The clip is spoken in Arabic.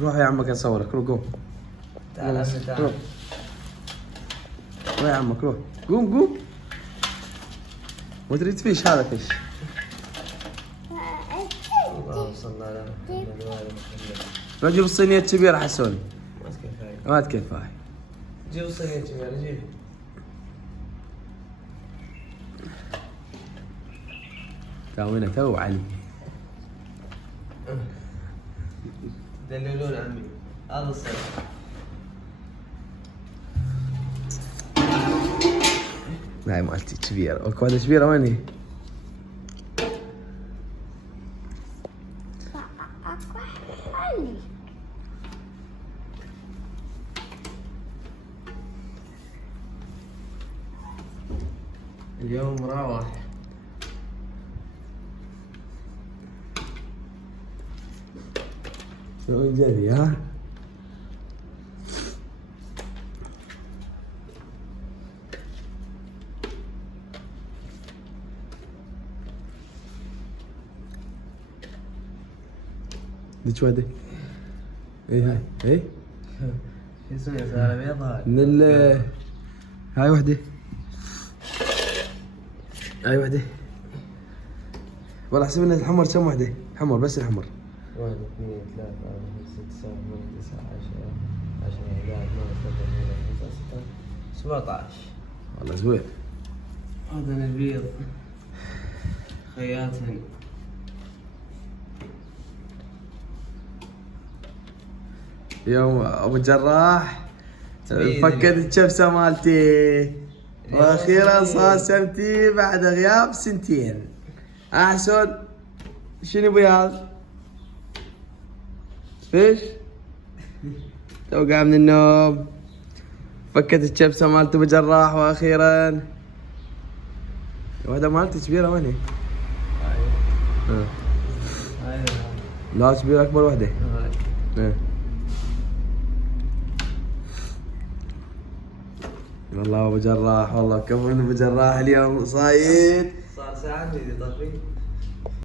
روح يا عمك اصورك، روح قوم. تعال عمي تعال. روح يا عمك روح، قوم. ما تريد فيش، هذا فيش. اللهم صل على محمد وآل محمد. رجل الصينية كبيرة حسون. ما تكفاي. ما تكفاي. جيب الصينية كبيرة جيب. كاوينة تو علي. دللون عمي. هذا الصيد. هاي مالتي كبيرة، اكو واحدة كبيرة وين هي؟ اليوم مراوح. شلون جذي ها؟ ديك واحدة. اي شو اسمه سالة بيض هاي؟ من هاي وحدة. هاي وحدة. والله احسب ان الحمر كم وحدة؟ حمر بس الحمر. 1 2 3 4 5 6 7 8 9 10 10 11 12 13 17. والله زوين. هذا البيض خياتهن. يوم ابو الجراح فكت الكبسه مالتي واخيرا صاسمتي بعد غياب 2 سنين. احسن شنو بهذا؟ فيش؟ تو قام من النوم فكت الكبسه مالت ابو جراح واخيرا. واحدة مالتي كبيرة وين هي؟ هاي لا كبيرة اكبر واحدة. هاي. والله ابو جراح، والله كفو من ابو جراح اليوم صايد. صار ساعة جديدة طفي.